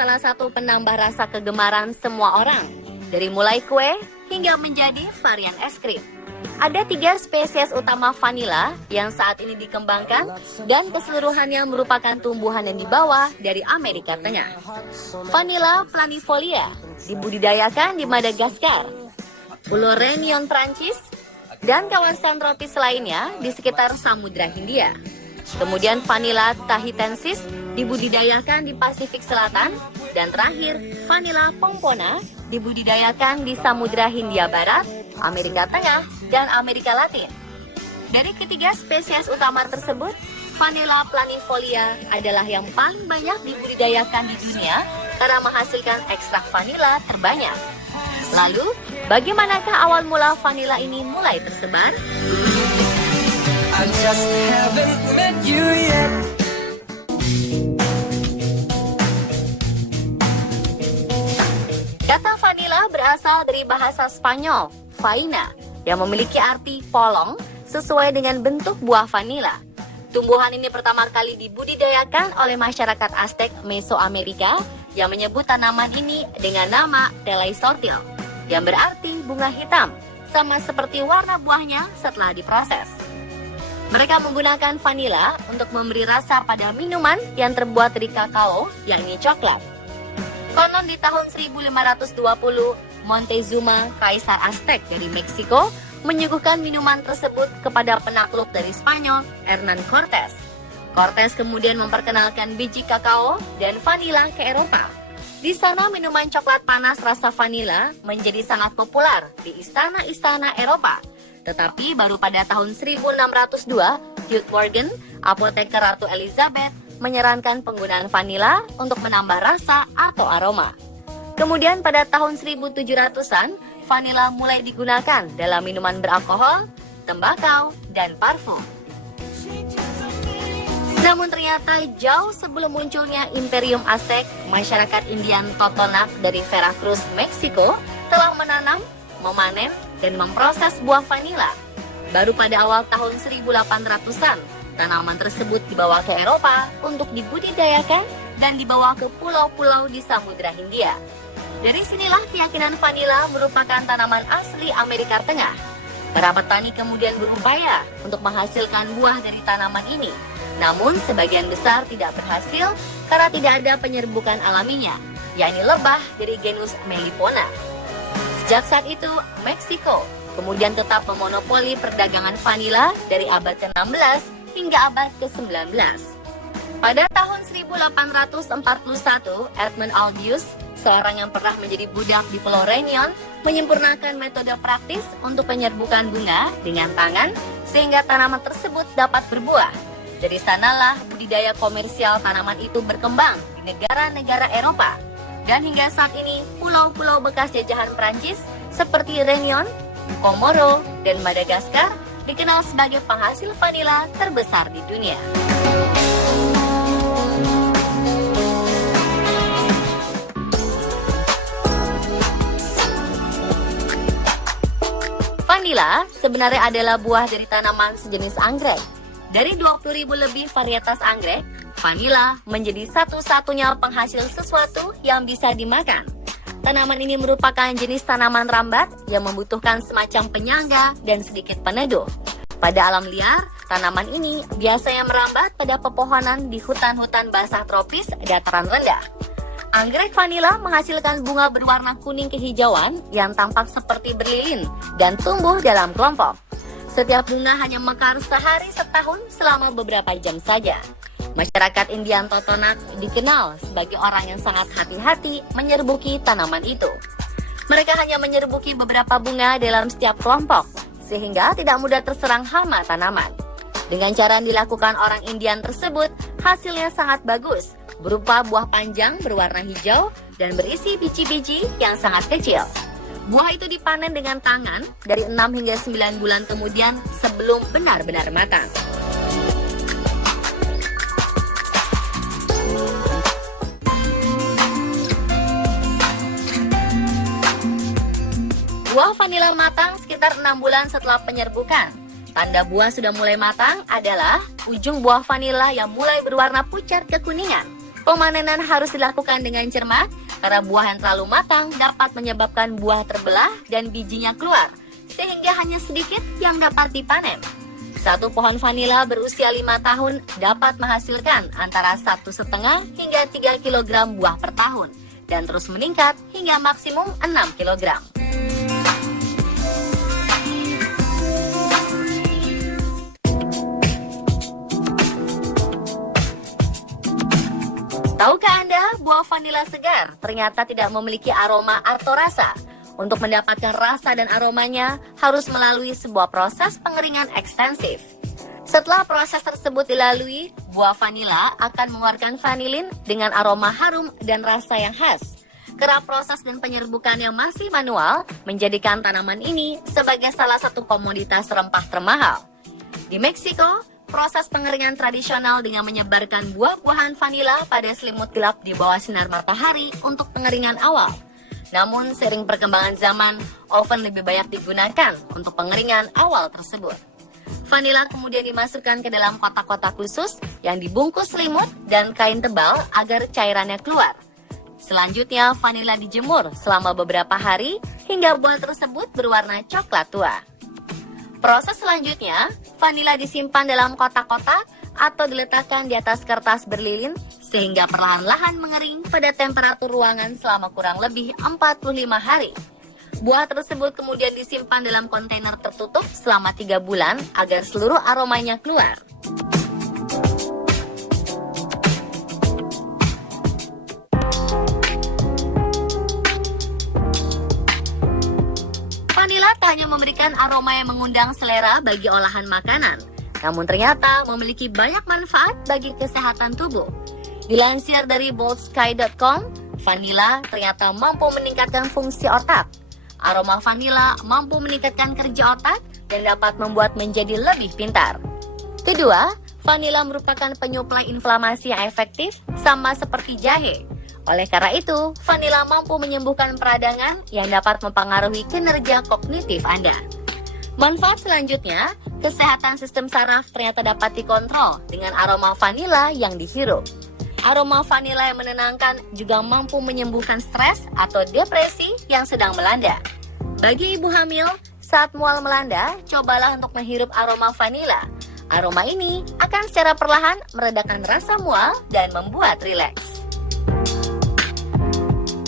salah satu penambah rasa kegemaran semua orang, dari mulai kue hingga menjadi varian es krim. Ada 3 spesies utama vanila yang saat ini dikembangkan dan keseluruhannya merupakan tumbuhan yang dibawa dari Amerika Tengah. Vanilla planifolia dibudidayakan di Madagaskar, Pulau Réunion Prancis, dan kawasan tropis lainnya di sekitar Samudra Hindia. Kemudian vanilla tahitensis dibudidayakan di Pasifik Selatan, dan terakhir vanilla pompona dibudidayakan di Samudra Hindia Barat, Amerika Tengah, dan Amerika Latin. Dari ketiga spesies utama tersebut, vanilla planifolia adalah yang paling banyak dibudidayakan di dunia karena menghasilkan ekstrak vanila terbanyak. Lalu, bagaimanakah awal mula vanila ini mulai tersebar? I just haven't met you yet. Kata vanila berasal dari bahasa Spanyol, faina, yang memiliki arti polong sesuai dengan bentuk buah vanila. Tumbuhan ini pertama kali dibudidayakan oleh masyarakat Aztec Mesoamerika yang menyebut tanaman ini dengan nama Telesortil, yang berarti bunga hitam, sama seperti warna buahnya setelah diproses. Mereka menggunakan vanila untuk memberi rasa pada minuman yang terbuat dari kakao, yakni coklat. Konon di tahun 1520, Montezuma, Kaisar Aztec dari Meksiko, menyuguhkan minuman tersebut kepada penakluk dari Spanyol, Hernán Cortés. Cortés kemudian memperkenalkan biji kakao dan vanila ke Eropa. Di sana minuman coklat panas rasa vanila menjadi sangat populer di istana-istana Eropa. Tetapi baru pada tahun 1602, Hugh Morgan, apoteker Ratu Elizabeth, menyarankan penggunaan vanila untuk menambah rasa atau aroma. Kemudian pada tahun 1700-an, vanila mulai digunakan dalam minuman beralkohol, tembakau, dan parfum. Namun ternyata jauh sebelum munculnya Imperium Aztec, masyarakat Indian Totonac dari Veracruz, Meksiko telah menanam, memanen, dan memproses buah vanila. Baru pada awal tahun 1800-an, tanaman tersebut dibawa ke Eropa untuk dibudidayakan dan dibawa ke pulau-pulau di Samudra Hindia. Dari sinilah keyakinan vanila merupakan tanaman asli Amerika Tengah. Para petani kemudian berupaya untuk menghasilkan buah dari tanaman ini. Namun sebagian besar tidak berhasil karena tidak ada penyerbukan alaminya, yakni lebah dari genus Melipona. Sejak saat itu, Meksiko kemudian tetap memonopoli perdagangan vanila dari abad ke-16 hingga abad ke-19. Pada tahun 1841, Edmund Aldous, seorang yang pernah menjadi budak di Pulau Réunion, menyempurnakan metode praktis untuk penyerbukan bunga dengan tangan sehingga tanaman tersebut dapat berbuah. Dari sanalah budidaya komersial tanaman itu berkembang di negara-negara Eropa. Dan hingga saat ini, pulau-pulau bekas jajahan Prancis seperti Réunion, Komoro, dan Madagaskar dikenal sebagai penghasil vanila terbesar di dunia. Vanila sebenarnya adalah buah dari tanaman sejenis anggrek. Dari 20.000 lebih varietas anggrek, vanila menjadi satu-satunya penghasil sesuatu yang bisa dimakan. Tanaman ini merupakan jenis tanaman rambat yang membutuhkan semacam penyangga dan sedikit peneduh. Pada alam liar, tanaman ini biasanya merambat pada pepohonan di hutan-hutan basah tropis dataran rendah. Anggrek vanila menghasilkan bunga berwarna kuning kehijauan yang tampak seperti berlilin dan tumbuh dalam kelompok. Setiap bunga hanya mekar sehari setahun selama beberapa jam saja. Masyarakat Indian Totonac dikenal sebagai orang yang sangat hati-hati menyerbuki tanaman itu. Mereka hanya menyerbuki beberapa bunga dalam setiap kelompok, sehingga tidak mudah terserang hama tanaman. Dengan cara yang dilakukan orang Indian tersebut, hasilnya sangat bagus, berupa buah panjang berwarna hijau dan berisi biji-biji yang sangat kecil. Buah itu dipanen dengan tangan dari 6 hingga 9 bulan kemudian sebelum benar-benar matang. Buah vanila matang sekitar 6 bulan setelah penyerbukan. Tanda buah sudah mulai matang adalah ujung buah vanila yang mulai berwarna pucat kekuningan. Pemanenan harus dilakukan dengan cermat karena buah yang terlalu matang dapat menyebabkan buah terbelah dan bijinya keluar, sehingga hanya sedikit yang dapat dipanen. Satu pohon vanila berusia 5 tahun dapat menghasilkan antara 1,5 hingga 3 kg buah per tahun dan terus meningkat hingga maksimum 6 kg. Tahukah Anda, buah vanila segar ternyata tidak memiliki aroma atau rasa? Untuk mendapatkan rasa dan aromanya, harus melalui sebuah proses pengeringan ekstensif. Setelah proses tersebut dilalui, buah vanila akan mengeluarkan vanilin dengan aroma harum dan rasa yang khas. Kerap proses dan penyerbukan yang masih manual menjadikan tanaman ini sebagai salah satu komoditas rempah termahal. Di Meksiko, proses pengeringan tradisional dengan menyebarkan buah-buahan vanila pada selimut gelap di bawah sinar matahari untuk pengeringan awal. Namun, seiring perkembangan zaman, oven lebih banyak digunakan untuk pengeringan awal tersebut. Vanila kemudian dimasukkan ke dalam kotak-kotak khusus yang dibungkus selimut dan kain tebal agar cairannya keluar. Selanjutnya, vanila dijemur selama beberapa hari hingga buah tersebut berwarna coklat tua. Proses selanjutnya, vanila disimpan dalam kotak-kotak atau diletakkan di atas kertas berlilin sehingga perlahan-lahan mengering pada temperatur ruangan selama kurang lebih 45 hari. Buah tersebut kemudian disimpan dalam kontainer tertutup selama 3 bulan agar seluruh aromanya keluar. Vanila tak hanya memberikan aroma yang mengundang selera bagi olahan makanan, namun ternyata memiliki banyak manfaat bagi kesehatan tubuh. Dilansir dari boldsky.com, vanila ternyata mampu meningkatkan fungsi otak. Aroma vanila mampu meningkatkan kerja otak dan dapat membuat menjadi lebih pintar. Kedua, vanila merupakan penyuplai inflamasi yang efektif sama seperti jahe. Oleh karena itu, vanila mampu menyembuhkan peradangan yang dapat mempengaruhi kinerja kognitif Anda. Manfaat selanjutnya, kesehatan sistem saraf ternyata dapat dikontrol dengan aroma vanila yang dihirup. Aroma vanila yang menenangkan juga mampu menyembuhkan stres atau depresi yang sedang melanda. Bagi ibu hamil, saat mual melanda, cobalah untuk menghirup aroma vanila. Aroma ini akan secara perlahan meredakan rasa mual dan membuat rileks.